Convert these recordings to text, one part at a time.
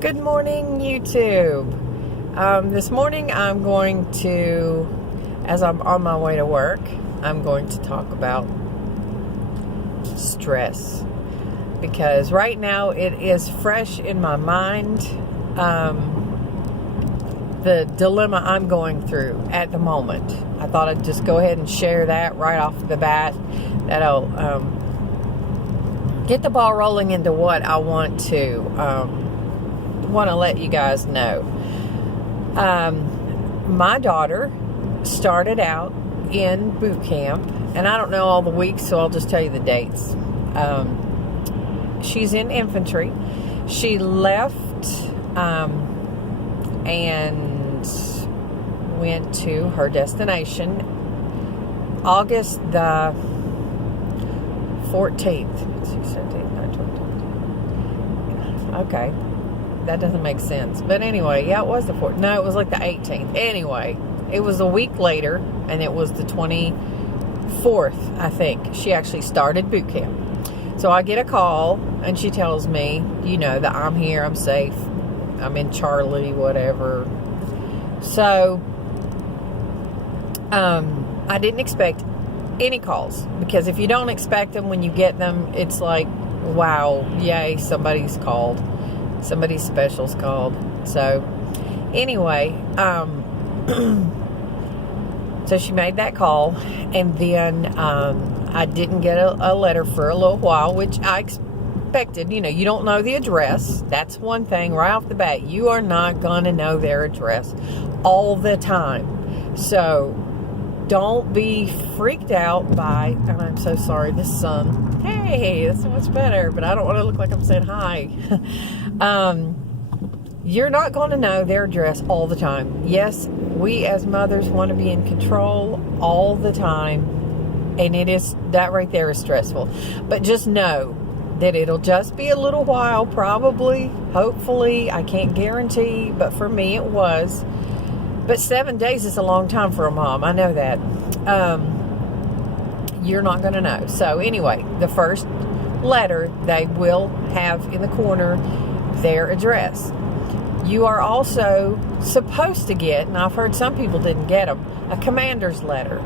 Good morning, YouTube. This morning I'm going to, as I'm on my way to work, I'm going to talk about stress. Because right now it is fresh in my mind, the dilemma I'm going through at the moment. I thought I'd just go ahead and share that right off the bat. That'll get the ball rolling into what I want to let you guys know. My daughter started out in boot camp, and I don't know all the weeks, so I'll just tell you the dates. She's in infantry. She left and went to her destination August the 14th. Okay. That doesn't make sense. But anyway, yeah, it was the 4th. No, it was like the 18th. Anyway, it was a week later, and it was the 24th, I think. She actually started boot camp. So I get a call, and she tells me, that I'm here, I'm safe, I'm in Charlie, whatever. So, I didn't expect any calls, because if you don't expect them when you get them, it's like, wow, yay, somebody's called. Somebody special's called. So anyway, so she made that call, and then I didn't get a letter for a little while, which I expected. You don't know the address. That's one thing right off the bat. You are not going to know their address all the time. So don't be freaked out by, and I'm so sorry, the sun. Hey, that's so much better, but I don't want to look like I'm saying hi. You're not going to know their address all the time. Yes, we as mothers want to be in control all the time, and that right there is stressful. But just know that it'll just be a little while, probably, hopefully. I can't guarantee, but for me it was. But 7 days is a long time for a mom. I know that. You're not going to know. So anyway, the first letter, they will have in the corner their address. You are also supposed to get, and I've heard some people didn't get them, a commander's letter.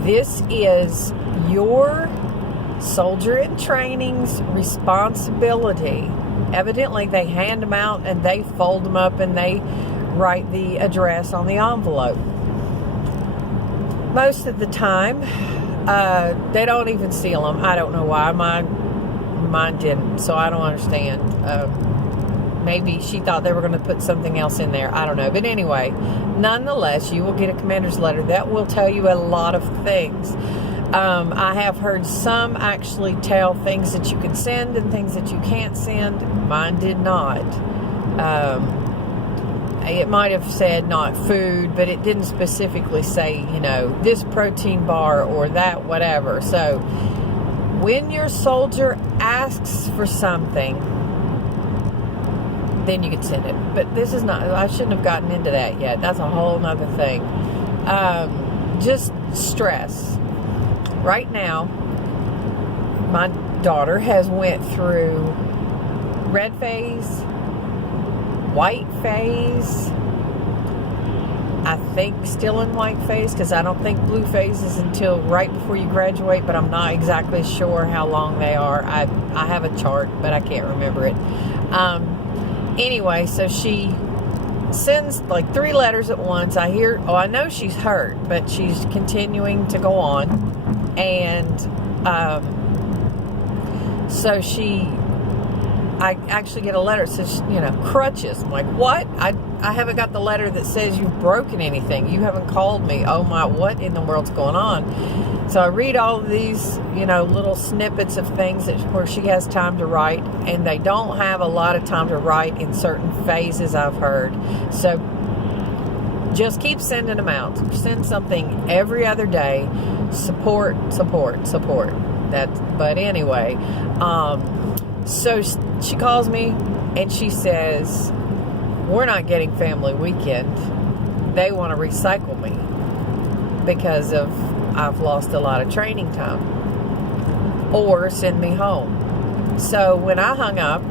This is your soldier in training's responsibility. Evidently, they hand them out and they fold them up and they write the address on the envelope. Most of the time, they don't even seal them. I don't know why. Mine didn't, so I don't understand. Maybe she thought they were going to put something else in there. I don't know. But anyway, nonetheless, you will get a commander's letter. That will tell you a lot of things. I have heard some actually tell things that you can send and things that you can't send. Mine did not. It might have said not food, but it didn't specifically say, this protein bar or that whatever. So when your soldier asks for something, then you can send it. But this is not, I shouldn't have gotten into that yet. That's a whole nother thing. Just stress. Right now, my daughter has went through red phase, white phase, I think still in white phase, because I don't think blue phase is until right before you graduate, but I'm not exactly sure how long they are. I have a chart, but I can't remember it. Anyway, so she sends like 3 letters at once. I know she's hurt, but she's continuing to go on. And so I actually get a letter that says, crutches. I'm like, what? I haven't got the letter that says you've broken anything. You haven't called me. Oh my, what in the world's going on? So I read all of these, little snippets of things where she has time to write, and they don't have a lot of time to write in certain phases, I've heard. So just keep sending them out. Send something every other day. Support. But anyway, so she calls me and she says, we're not getting family weekend. They want to recycle me because I've lost a lot of training time, or send me home. So when I hung up,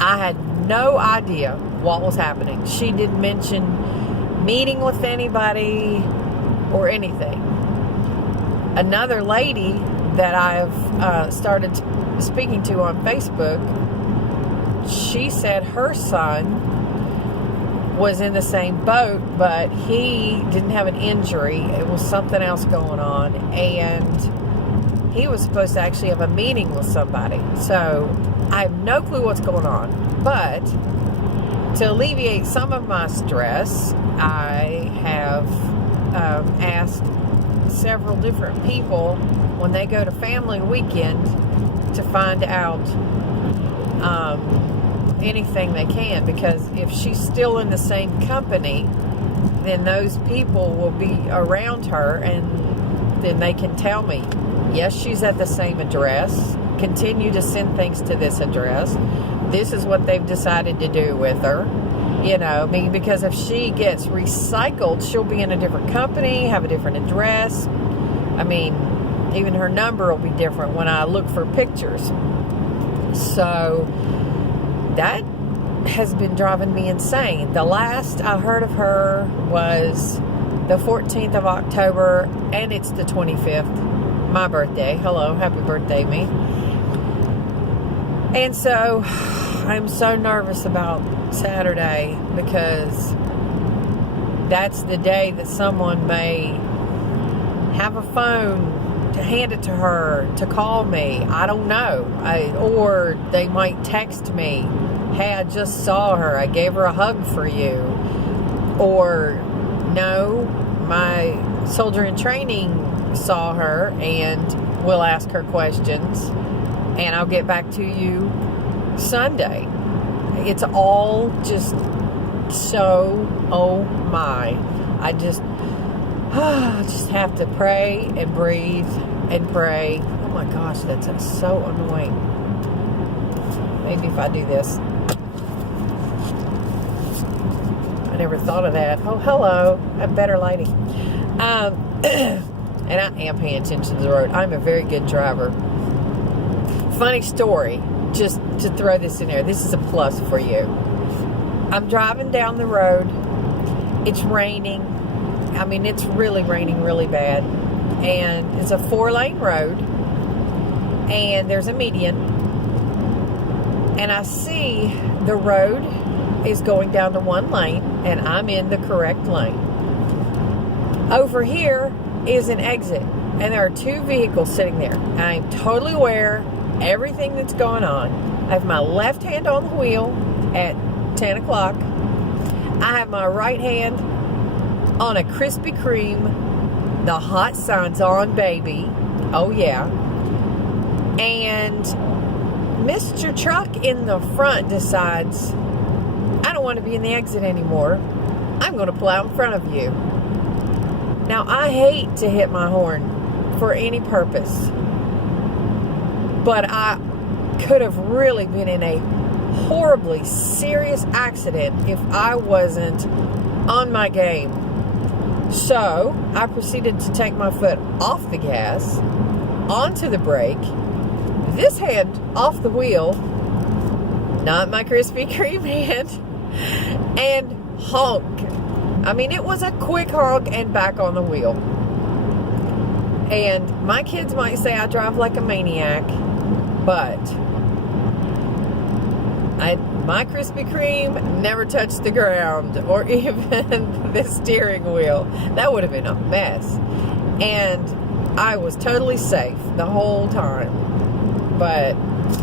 I had no idea what was happening. She didn't mention meeting with anybody or anything. Another lady that I've started speaking to on Facebook, she said her son was in the same boat, but he didn't have an injury. It was something else going on, and he was supposed to actually have a meeting with somebody. So I have no clue what's going on, but to alleviate some of my stress, I have asked several different people when they go to family weekend to find out anything they can, because if she's still in the same company, then those people will be around her, and then they can tell me, yes, she's at the same address, continue to send things to this address, this is what they've decided to do with her. You know, I mean, because if she gets recycled, she'll be in a different company, have a different address. I mean, even her number will be different when I look for pictures. So that has been driving me insane. The last I heard of her was the 14th of October, and it's the 25th, my birthday. Hello, happy birthday, me. And so I'm so nervous about Saturday, because that's the day that someone may have a phone to hand it to her, to call me. I don't know. Or they might text me, hey, I just saw her, I gave her a hug for you. Or, no, my soldier in training saw her and will ask her questions, and I'll get back to you Sunday. It's all just so, oh my. I just have to pray and breathe and pray. Oh my gosh, that's so annoying. Maybe if I do this. I never thought of that. Oh, hello. A better lady. And I am paying attention to the road. I'm a very good driver. Funny story, just to throw this in there. This is a plus for you. I'm driving down the road. It's raining. I mean, it's really raining really bad. And it's a 4-lane road. And there's a median. And I see the road is going down to 1 lane, and I'm in the correct lane. Over here is an exit, and there are 2 vehicles sitting there. I'm totally aware everything that's going on. I have my left hand on the wheel at 10 o'clock. I have my right hand on a Krispy Kreme. The hot sign's on, baby. Oh, yeah. And Mr. Truck in the front decides, I don't want to be in the exit anymore. I'm going to pull out in front of you. Now, I hate to hit my horn for any purpose, but I could have really been in a horribly serious accident if I wasn't on my game. So I proceeded to take my foot off the gas, onto the brake, this hand off the wheel, not my Krispy Kreme hand, and honk. I mean, it was a quick honk and back on the wheel. And my kids might say I drive like a maniac, but my Krispy Kreme never touched the ground or even the steering wheel. That would have been a mess. And I was totally safe the whole time. But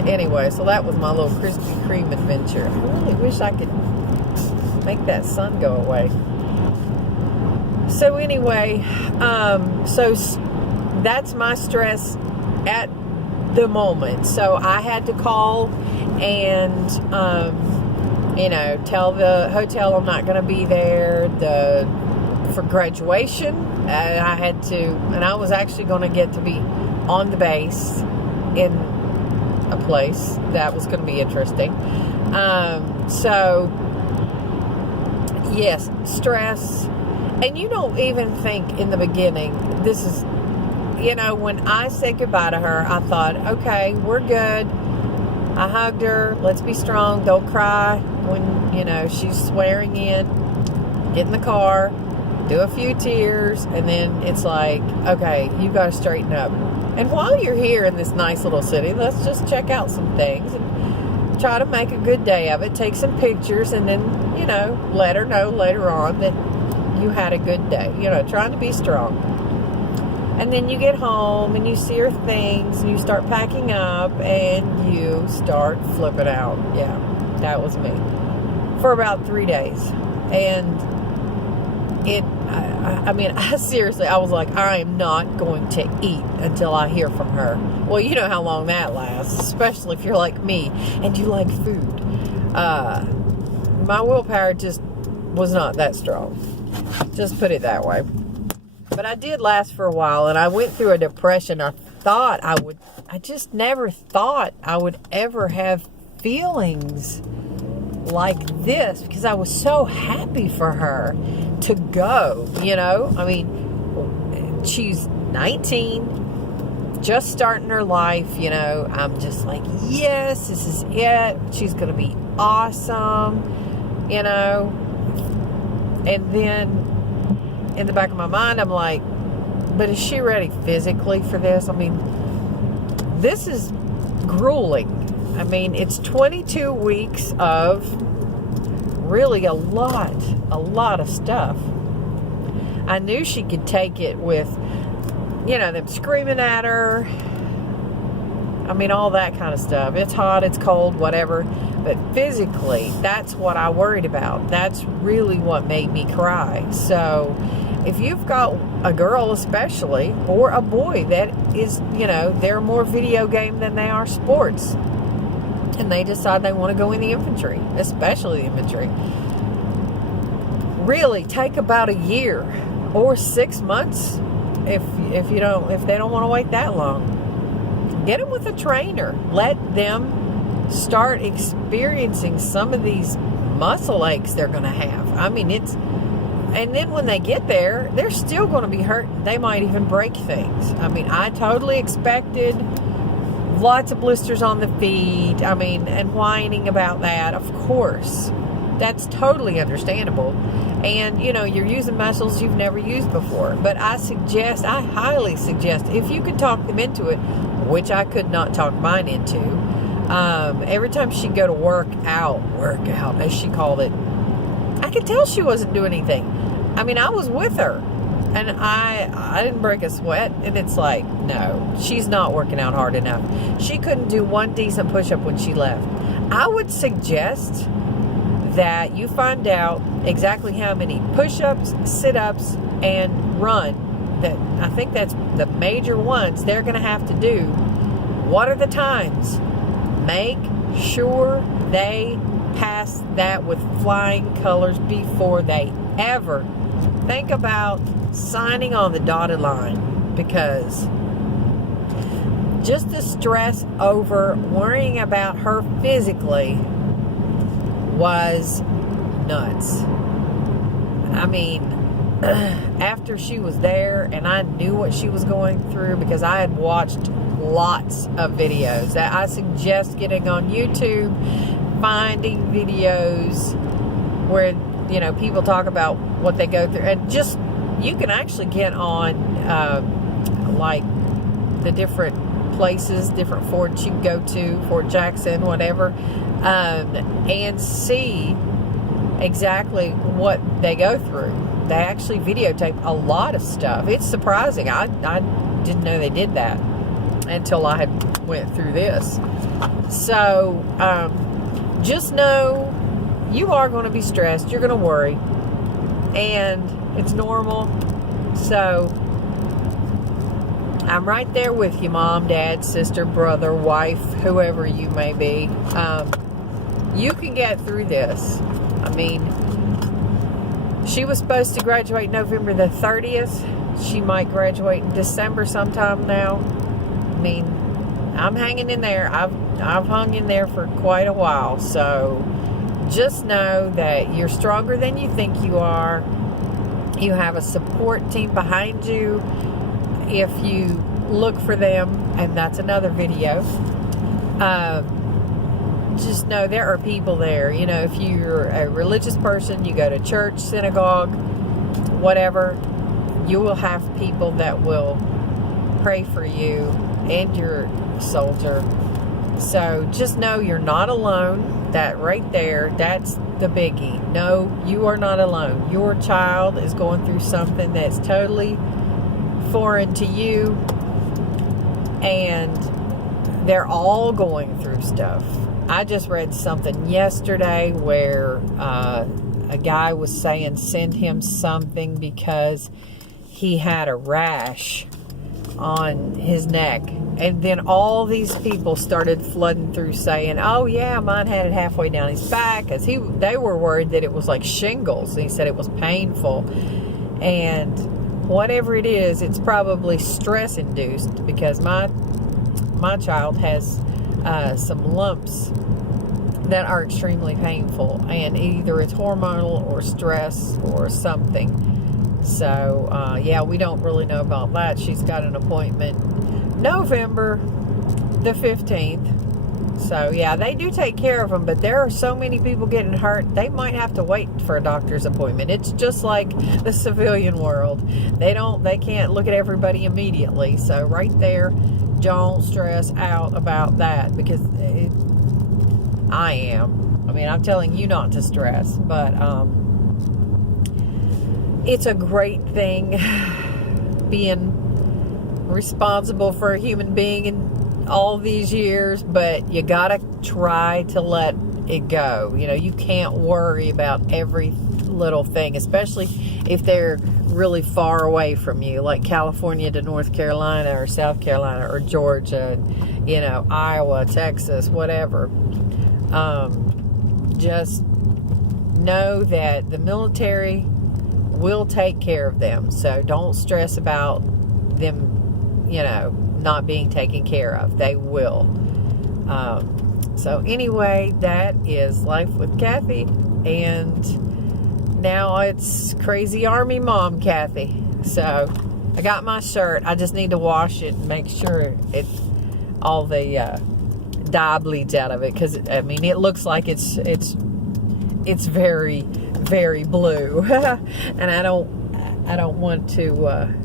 anyway, so that was my little Krispy Kreme adventure. I really wish I could make that sun go away. So anyway, so that's my stress at the moment. So I had to call and, tell the hotel I'm not going to be there. For graduation, I had to, and I was actually going to get to be on the base in a place that was going to be interesting. So, yes, stress. And you don't even think in the beginning, this is, when I said goodbye to her, I thought, okay, we're good. I hugged her. Let's be strong. Don't cry when, she's swearing in. Get in the car. Do a few tears. And then it's like, okay, you got to straighten up. And while you're here in this nice little city, let's just check out some things and try to make a good day of it. Take some pictures and then, let her know later on that you had a good day. Trying to be strong. And then you get home and you see her things and you start packing up and you start flipping out. Yeah, that was me. For about 3 days. And I seriously, I was like, I am not going to eat until I hear from her. Well, you know how long that lasts, especially if you're like me and you like food. My willpower just was not that strong. Just put it that way. But I did last for a while, and I went through a depression. I just never thought I would ever have feelings like this, because I was so happy for her to go, she's 19, just starting her life, I'm just like, yes, this is it. She's going to be awesome, and then in the back of my mind, I'm like, but is she ready physically for this? This is grueling. It's 22 weeks of really a lot of stuff. I knew she could take it with, them screaming at her. All that kind of stuff. It's hot, it's cold, whatever. But physically, that's what I worried about. That's really what made me cry. So if you've got a girl especially, or a boy that is, they're more video game than they are sports, and they decide they want to go in the infantry, especially the infantry, really take about a year or 6 months if they don't want to wait that long. Get them with a trainer. Let them start experiencing some of these muscle aches they're going to have. And then when they get there, they're still going to be hurt. They might even break things. I totally expected lots of blisters on the feet. And whining about that, of course. That's totally understandable. And, you're using muscles you've never used before. But I highly suggest, if you could talk them into it, which I could not talk mine into, every time she'd go to work out, as she called it, I could tell she wasn't doing anything. I was with her, and I didn't break a sweat, and it's like, no, she's not working out hard enough. She couldn't do one decent push-up when she left. I would suggest that you find out exactly how many push-ups, sit-ups, and run. I think that's the major ones they're going to have to do. What are the times? Make sure they pass that with flying colors before they ever think about signing on the dotted line, because just the stress over worrying about her physically was nuts. After she was there and I knew what she was going through, because I had watched lots of videos, that I suggest getting on YouTube, finding videos where people talk about what they go through, and just you can actually get on like the different places, different forts you can go to, Fort Jackson, whatever, and see exactly what they go through. They actually videotape a lot of stuff. It's surprising. I didn't know they did that until I had went through this. So just know you are going to be stressed. You're going to worry. And it's normal. So I'm right there with you, mom, dad, sister, brother, wife, whoever you may be. You can get through this. She was supposed to graduate November the 30th. She might graduate in December sometime now. I'm hanging in there. I've hung in there for quite a while. So just know that you're stronger than you think you are. You have a support team behind you if you look for them, and that's another video. just know there are people there. You know, if you're a religious person, you go to church, synagogue, whatever, you will have people that will pray for you and your soldier. So just know you're not alone. That right there, that's the biggie. No, you are not alone. Your child is going through something that's totally foreign to you, and they're all going through stuff. I just read something yesterday where a guy was saying send him something because he had a rash on his neck. And then all these people started flooding through saying, oh yeah, mine had it halfway down his back, because they were worried that it was like shingles. He said it was painful. And whatever it is, it's probably stress induced, because my child has some lumps that are extremely painful, and either it's hormonal or stress or something. So yeah, we don't really know about that. She's got an appointment November the 15th. So yeah, they do take care of them, but there are so many people getting hurt, they might have to wait for a doctor's appointment. It's just like the civilian world. They can't look at everybody immediately. So right there, don't stress out about that, because I am. I mean, I'm telling you not to stress, but it's a great thing being responsible for a human being in all these years, but you gotta try to let it go. You know, you can't worry about every little thing, especially if they're really far away from you, like California to North Carolina or South Carolina or Georgia, you know, Iowa, Texas, whatever. Just know that the military will take care of them. So don't stress about them, you know, not being taken care of. They will. So anyway, that is Life with Kathy. And now it's Crazy Army Mom Kathy. So I got my shirt. I just need to wash it and make sure it's all the dye bleeds out of it, because I mean, it looks like it's very, very blue. And I don't want to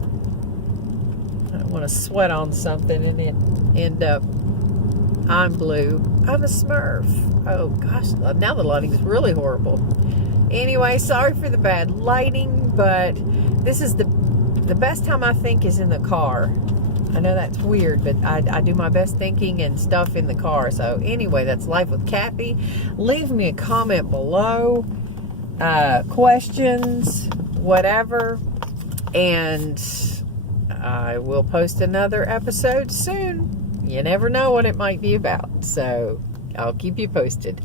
sweat on something and then end up I'm blue. I'm a Smurf. Oh gosh, now the lighting is really horrible. Anyway, sorry for the bad lighting, but this is the best time I think is in the car. I know that's weird, but I do my best thinking and stuff in the car. So anyway, that's Life with Kathy. Leave me a comment below, questions, whatever, and I will post another episode soon. You never know what it might be about, so I'll keep you posted.